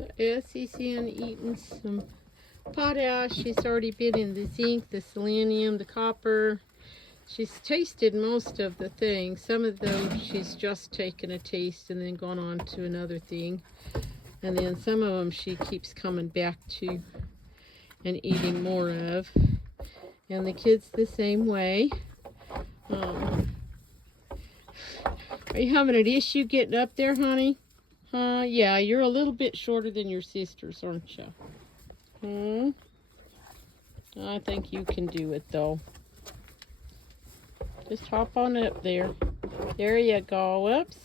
So Essie's in eating some potash. She's already been in the zinc, the selenium, the copper. She's tasted most of the things. Some of them she's just taken a taste and then gone on to another thing. And then some of them she keeps coming back to and eating more of. And the kids the same way. Are you having an issue getting up there, honey? Yeah, you're a little bit shorter than your sisters, aren't you? I think you can do it, though. Just hop on up there. There you go. Whoops.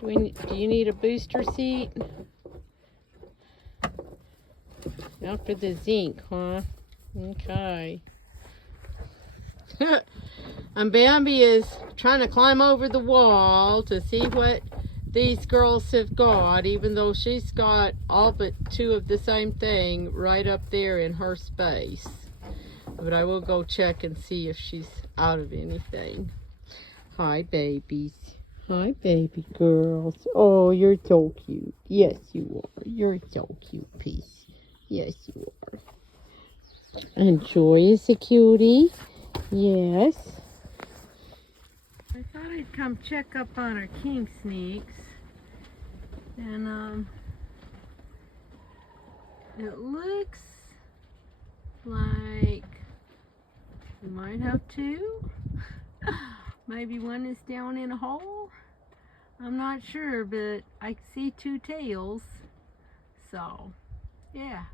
Do you need a booster seat? Out for the zinc, huh? Okay. And Bambi is trying to climb over the wall to see what these girls have got, even though she's got all but two of the same thing right up there in her space. But I will go check and see if she's out of anything. Hi, babies. Hi, baby girls. Oh, you're so cute. Yes, you are. You're so cute, piece. Yes, you are. And Joy is a cutie. Yes. I thought I'd come check up on our king snakes. And, it looks like we might have two. Maybe one is down in a hole. I'm not sure, but I see two tails. So, yeah.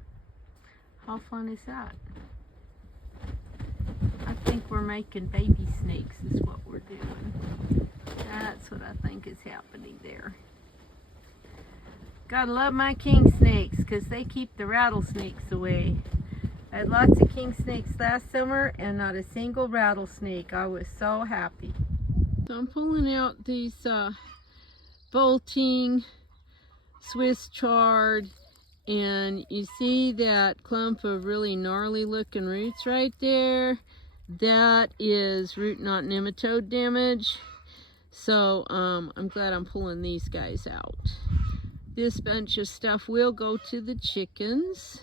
How fun is that? I think we're making baby snakes is what we're doing. That's what I think is happening there. Gotta love my king snakes because they keep the rattlesnakes away. I had lots of king snakes last summer and not a single rattlesnake. I was so happy. So I'm pulling out these bolting Swiss chard, and you see that clump of really gnarly looking roots right there. That is root knot nematode damage. So I'm glad I'm pulling these guys out. This bunch of stuff will go to the chickens,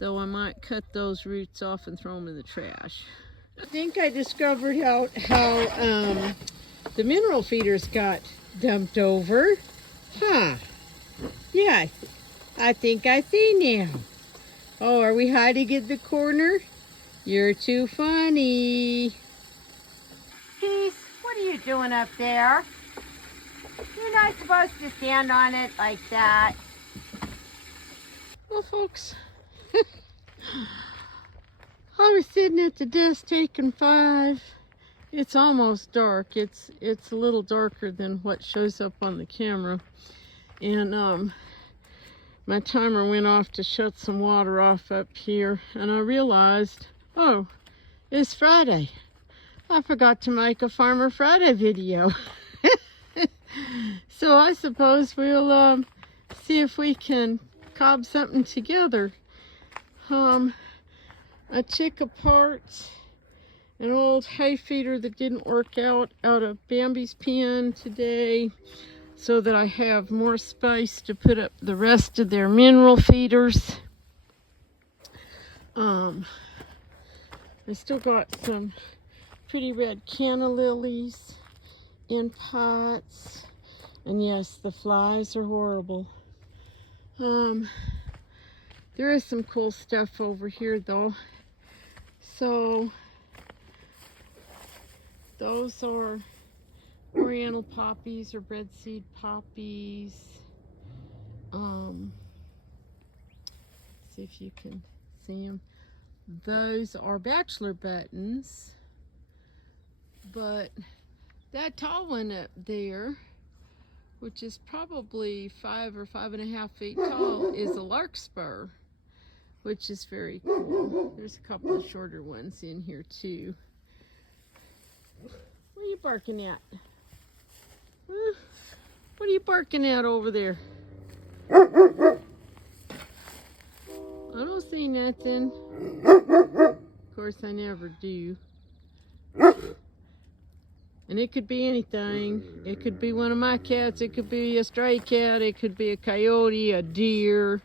though I might cut those roots off and throw them in the trash. I think I discovered how the mineral feeders got dumped over. Huh. Yeah, I think I see now. Oh, are we hiding in the corner? You're too funny. Peace, what are you doing up there? You're not supposed to stand on it like that. Well, folks, I was sitting at the desk taking 5. It's almost dark. It's a little darker than what shows up on the camera. And my timer went off to shut some water off up here, and I realized, oh, it's Friday. I forgot to make a Farmer Friday video. So I suppose we'll see if we can cob something together. I took apart an old hay feeder that didn't work out of Bambi's pen today, so that I have more space to put up the rest of their mineral feeders. I still got some pretty red canna lilies in pots. And yes, the flies are horrible. There is some cool stuff over here though. So those are oriental poppies or breadseed poppies. See if you can see them. Those are bachelor buttons, but that tall one up there, which is probably 5 or 5.5 feet tall, is a larkspur, which is very cool. There's a couple of shorter ones in here too. What are you barking at? Huh? What are you barking at over there? I don't see nothing. Of course, I never do. And it could be anything. It could be one of my cats, it could be a stray cat, it could be a coyote, a deer,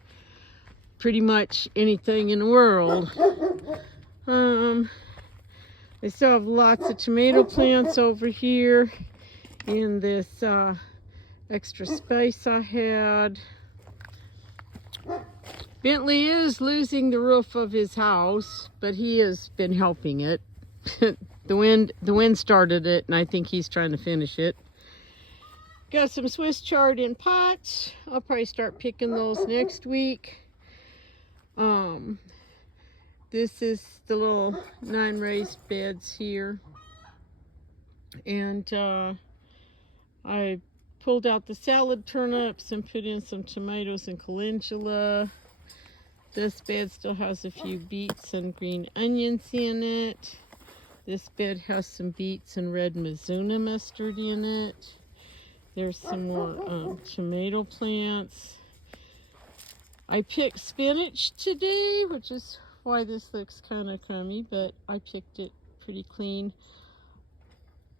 pretty much anything in the world. I still have lots of tomato plants over here in this extra space I had. Bentley is losing the roof of his house, but he has been helping it. The wind started it, and I think he's trying to finish it. Got some Swiss chard in pots. I'll probably start picking those next week. This is the little 9 raised beds here. And I pulled out the salad turnips and put in some tomatoes and calendula. This bed still has a few beets and green onions in it. This bed has some beets and red Mizuna mustard in it. There's some more tomato plants. I picked spinach today, which is why this looks kind of crummy, but I picked it pretty clean.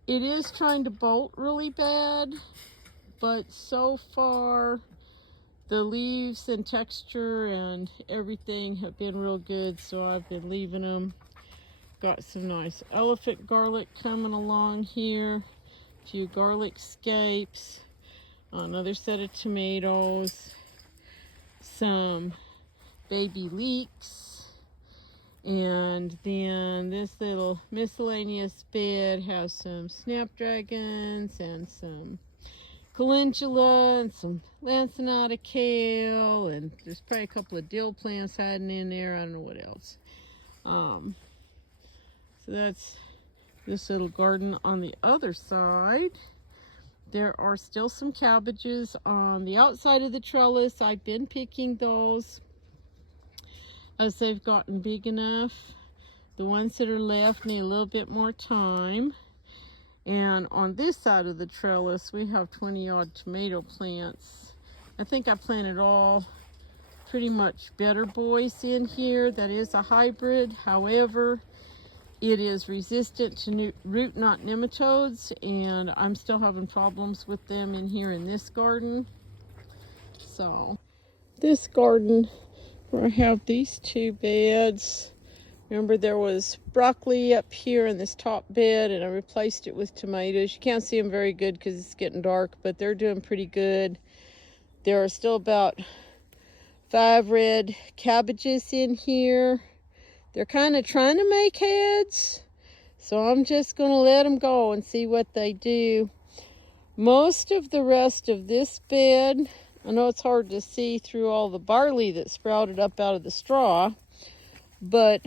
It is trying to bolt really bad, but so far the leaves and texture and everything have been real good, so I've been leaving them. Got some nice elephant garlic coming along here, a few garlic scapes, another set of tomatoes, some baby leeks, and then this little miscellaneous bed has some snapdragons and some calendula and some lanceolata kale, and there's probably a couple of dill plants hiding in there. I don't know what else. So that's this little garden. On the other side, there are still some cabbages on the outside of the trellis. I've been picking those as they've gotten big enough. The ones that are left need a little bit more time. And on this side of the trellis, we have 20-odd tomato plants. I think I planted all pretty much Better Boys in here. That is a hybrid. However, it is resistant to root knot nematodes, and I'm still having problems with them in here in this garden. So, this garden, where I have these 2 beds, remember there was broccoli up here in this top bed, and I replaced it with tomatoes. You can't see them very good because it's getting dark, but they're doing pretty good. There are still about 5 red cabbages in here. They're kind of trying to make heads, so I'm just going to let them go and see what they do. Most of the rest of this bed, I know it's hard to see through all the barley that sprouted up out of the straw, but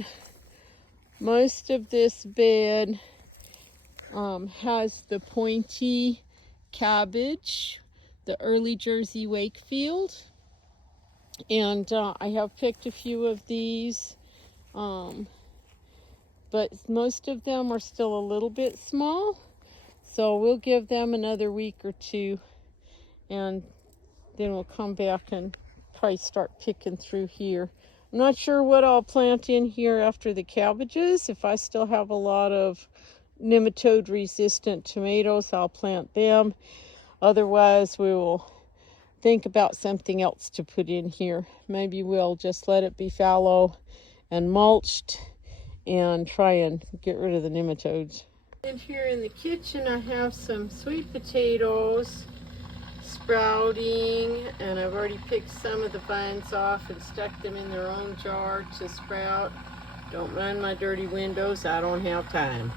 most of this bed has the pointy cabbage, the early Jersey Wakefield, and I have picked a few of these. But most of them are still a little bit small, so we'll give them another week or 2, and then we'll come back and probably start picking through here. I'm not sure what I'll plant in here after the cabbages. If I still have a lot of nematode resistant tomatoes, I'll plant them. Otherwise, we will think about something else to put in here. Maybe we'll just let it be fallow and mulched and try and get rid of the nematodes. And here in the kitchen, I have some sweet potatoes sprouting, and I've already picked some of the vines off and stuck them in their own jar to sprout. Don't mind my dirty windows, I don't have time.